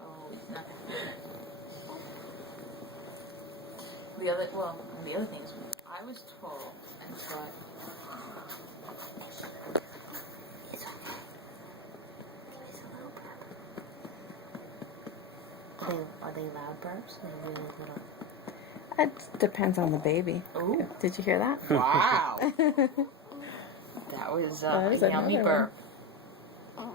Oh, he's not gonna eat it. The other thing is, I was told, and so it's okay. He's a little burp. Are they loud burps? Are they really little? It depends on the baby. Ooh. Did you hear that? Wow. That was That is a yummy another burp. one.